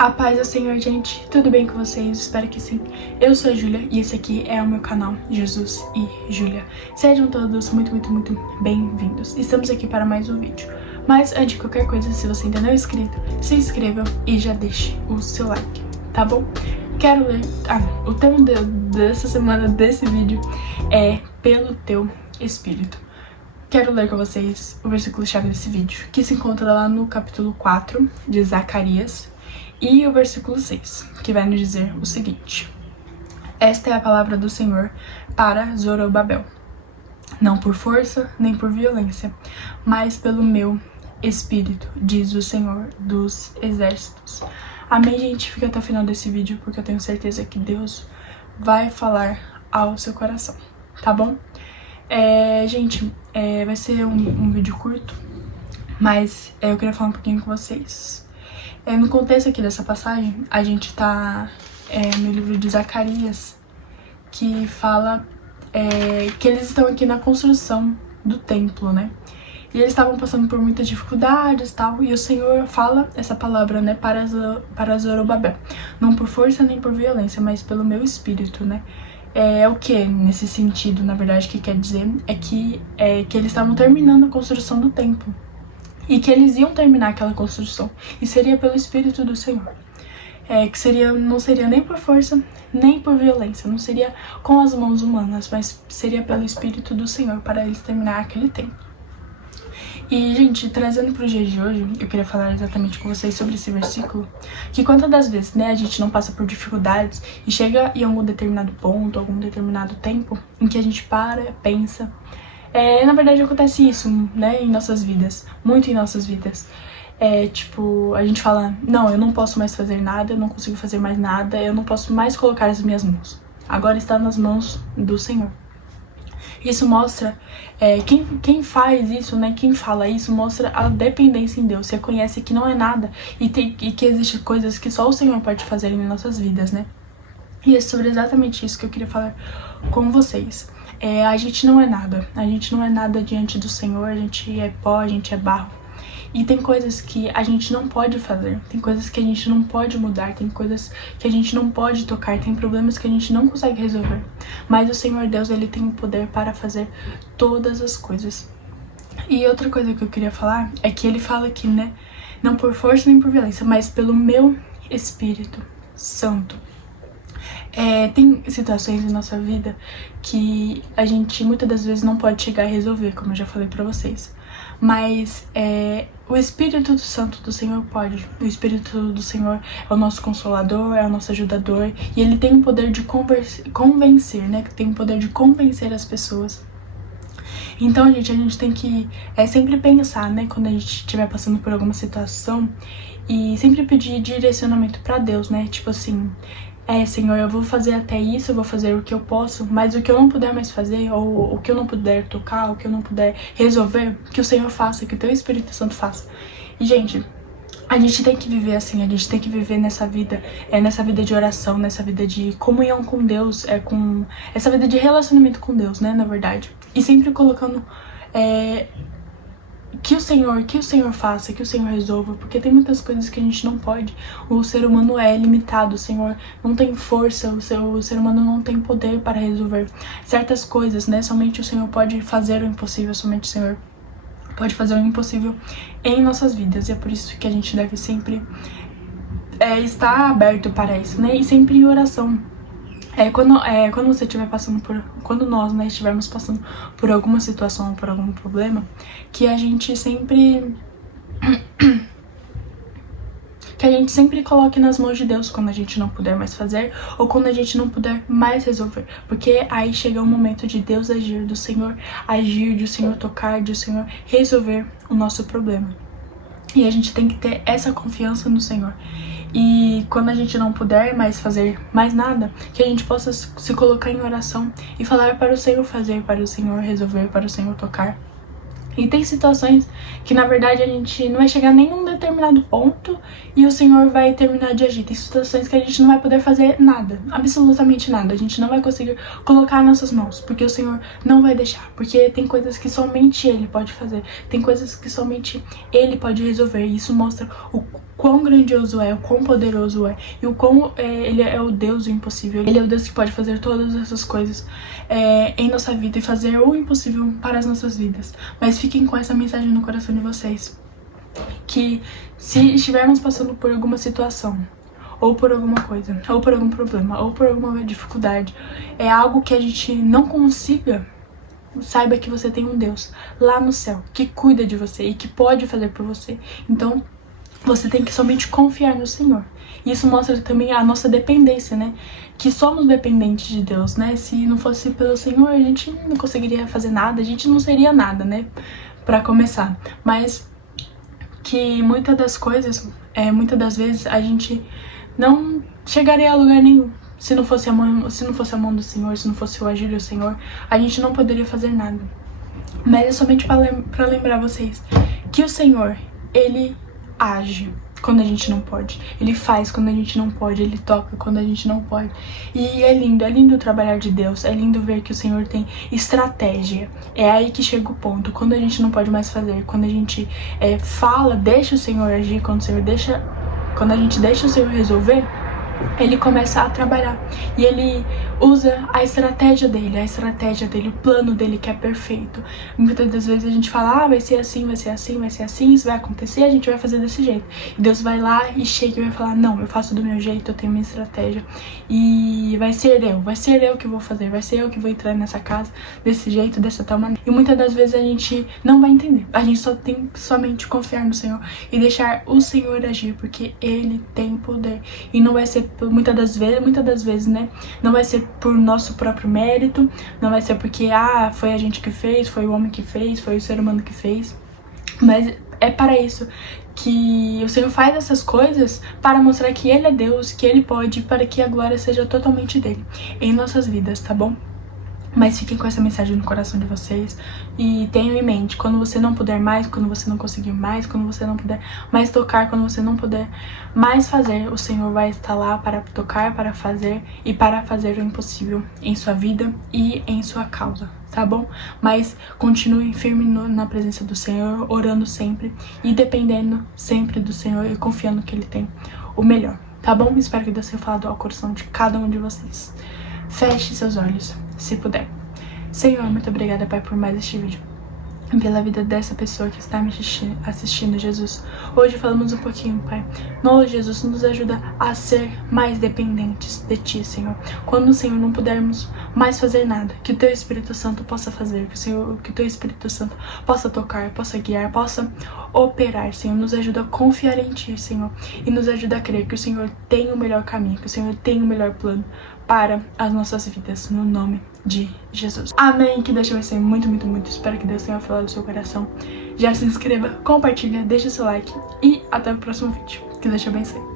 A paz do Senhor, gente. Tudo bem com vocês? Espero que sim. Eu sou a Júlia e esse aqui é o meu canal Jesus e Júlia. Sejam todos muito bem-vindos. Estamos aqui para mais um vídeo. Mas antes de qualquer coisa, se você ainda não é inscrito, se inscreva e já deixe o seu like, tá bom? Quero ler... o tema dessa semana, desse vídeo, é Pelo Teu Espírito. Quero ler com vocês o versículo-chave desse vídeo, que se encontra lá no capítulo 4 de Zacarias, e o versículo 6, que vai nos dizer o seguinte: Esta é a palavra do Senhor para Zorobabel. Não por força, nem por violência, mas pelo meu Espírito, diz o Senhor dos Exércitos. Amém, gente? Fica até o final desse vídeo, porque eu tenho certeza que Deus vai falar ao seu coração, tá bom? Gente, vai ser um vídeo curto, mas eu queria falar um pouquinho com vocês. No contexto aqui dessa passagem, a gente tá no livro de Zacarias, que fala que eles estão aqui na construção do templo, né? E eles estavam passando por muitas dificuldades e tal, e o Senhor fala essa palavra, né, para Zorobabel. Não por força nem por violência, mas pelo meu espírito, né? O que nesse sentido, na verdade, que quer dizer é que eles estavam terminando a construção do templo. E que eles iam terminar aquela construção. E seria pelo Espírito do Senhor. Não seria nem por força, nem por violência. Não seria com as mãos humanas, mas seria pelo Espírito do Senhor para eles terminar aquele tempo. E, gente, trazendo para o dia de hoje, eu queria falar exatamente com vocês sobre esse versículo. Que quantas das vezes, né, a gente não passa por dificuldades e chega em algum determinado ponto, algum determinado tempo, em que a gente para, pensa... na verdade acontece isso, né, em nossas vidas, muito em nossas vidas. Tipo, a gente fala, não, eu não posso mais fazer nada, eu não consigo fazer mais nada, eu não posso mais colocar as minhas mãos. Agora está nas mãos do Senhor. Isso mostra, quem faz isso, né, quem fala isso, mostra a dependência em Deus. Você reconhece que não é nada e que existem coisas que só o Senhor pode fazer em nossas vidas, né. E é sobre exatamente isso que eu queria falar com vocês. A gente não é nada diante do Senhor, a gente é pó, a gente é barro. E tem coisas que a gente não pode fazer, tem coisas que a gente não pode mudar, tem coisas que a gente não pode tocar, tem problemas que a gente não consegue resolver. Mas o Senhor Deus, Ele tem o poder para fazer todas as coisas. E outra coisa que eu queria falar é que Ele fala aqui, né, não por força nem por violência, mas pelo meu Espírito Santo. Tem situações em nossa vida que a gente muitas das vezes não pode chegar a resolver, como eu já falei pra vocês. Mas o Espírito Santo do Senhor pode. O Espírito do Senhor é o nosso consolador, é o nosso ajudador. E ele tem o poder de convencer, né? Tem o poder de convencer as pessoas. Então, gente, a gente tem que sempre pensar, né? Quando a gente estiver passando por alguma situação. E sempre pedir direcionamento pra Deus, né? Tipo assim... Senhor, eu vou fazer até isso, eu vou fazer o que eu posso, mas o que eu não puder mais fazer, ou o que eu não puder tocar, o que eu não puder resolver, que o Senhor faça, que o Teu Espírito Santo faça. E, gente, a gente tem que viver assim, a gente tem que viver nessa vida de oração, nessa vida de comunhão com Deus, com essa vida de relacionamento com Deus, né, na verdade. E sempre colocando... Que o Senhor faça, que o Senhor resolva, porque tem muitas coisas que a gente não pode. O ser humano é limitado, o Senhor não tem força, o ser humano não tem poder para resolver certas coisas, né? Somente o Senhor pode fazer o impossível, somente o Senhor pode fazer o impossível em nossas vidas. E é por isso que a gente deve sempre estar aberto para isso, né? E sempre em oração. Quando você estiver passando por... Quando nós, né, estivermos passando por alguma situação, por algum problema, que a gente sempre... que a gente sempre coloque nas mãos de Deus quando a gente não puder mais fazer, ou quando a gente não puder mais resolver. Porque aí chega o momento de Deus agir, do Senhor agir, de o Senhor tocar, de o Senhor resolver o nosso problema. E a gente tem que ter essa confiança no Senhor. E quando a gente não puder mais fazer mais nada, que a gente possa se colocar em oração e falar para o Senhor fazer, para o Senhor resolver, para o Senhor tocar. E tem situações que, na verdade, a gente não vai chegar nem num determinado ponto e o Senhor vai terminar de agir. Tem situações que a gente não vai poder fazer nada, absolutamente nada. A gente não vai conseguir colocar nossas mãos, porque o Senhor não vai deixar. Porque tem coisas que somente Ele pode fazer, tem coisas que somente Ele pode resolver. E isso mostra o quão grandioso é, o quão poderoso é, e o quão ele é o Deus do impossível. Ele é o Deus que pode fazer todas essas coisas em nossa vida e fazer o impossível para as nossas vidas. Mas fiquem com essa mensagem no coração de vocês, que se estivermos passando por alguma situação, ou por alguma coisa, ou por algum problema, ou por alguma dificuldade, é algo que a gente não consiga, saiba que você tem um Deus lá no céu que cuida de você e que pode fazer por você. Então você tem que somente confiar no Senhor. Isso mostra também a nossa dependência, né? Que somos dependentes de Deus, né? Se não fosse pelo Senhor, a gente não conseguiria fazer nada, a gente não seria nada, né? Pra começar. Mas que muitas das coisas, muitas das vezes, a gente não chegaria a lugar nenhum. Se não fosse a mão do Senhor, se não fosse o agir do Senhor, a gente não poderia fazer nada. Mas é somente para lembrar vocês que o Senhor, Ele age quando a gente não pode, Ele faz quando a gente não pode, Ele toca quando a gente não pode. E é lindo o trabalhar de Deus, é lindo ver que o Senhor tem estratégia. É aí que chega o ponto, quando a gente não pode mais fazer, quando a gente fala, deixa o Senhor agir, quando a gente deixa o Senhor resolver, Ele começa a trabalhar e Ele usa a estratégia dele, o plano dele que é perfeito. Muitas das vezes a gente fala, vai ser assim, vai ser assim, vai ser assim, isso vai acontecer, a gente vai fazer desse jeito. E Deus vai lá e chega e vai falar, não, eu faço do meu jeito, eu tenho minha estratégia e vai ser eu que vou fazer, vai ser eu que vou entrar nessa casa desse jeito, dessa tal maneira. E muitas das vezes a gente não vai entender, a gente só tem que somente confiar no Senhor e deixar o Senhor agir, porque Ele tem poder. E não vai ser muitas das vezes, né? Não vai ser por nosso próprio mérito, não vai ser porque, foi a gente que fez, foi o homem que fez, foi o ser humano que fez. Mas é para isso que o Senhor faz essas coisas, para mostrar que Ele é Deus, que Ele pode, para que a glória seja totalmente dele em nossas vidas, tá bom? Mas fiquem com essa mensagem no coração de vocês e tenham em mente, quando você não puder mais, quando você não conseguir mais, quando você não puder mais tocar, quando você não puder mais fazer, o Senhor vai estar lá para tocar, para fazer e para fazer o impossível em sua vida e em sua causa, tá bom? Mas continue firme na presença do Senhor, orando sempre e dependendo sempre do Senhor e confiando que Ele tem o melhor, tá bom? Espero que Deus tenha falado ao coração de cada um de vocês. Feche seus olhos, se puder. Senhor, muito obrigada, Pai, por mais este vídeo. Pela vida dessa pessoa que está me assistindo, Jesus. Hoje falamos um pouquinho, Pai. Nós, Jesus, nos ajuda a ser mais dependentes de Ti, Senhor. Quando o Senhor não pudermos mais fazer nada, que o Teu Espírito Santo possa fazer, que o Teu Espírito Santo possa tocar, possa guiar, possa operar, Senhor. Nos ajuda a confiar em Ti, Senhor. E nos ajuda a crer que o Senhor tem o melhor caminho, que o Senhor tem o melhor plano para as nossas vidas, no nome de Jesus. Amém, que Deus te abençoe muito, muito, muito. Espero que Deus tenha falado do seu coração. Já se inscreva, compartilha, deixa o seu like e até o próximo vídeo. Que Deus te abençoe.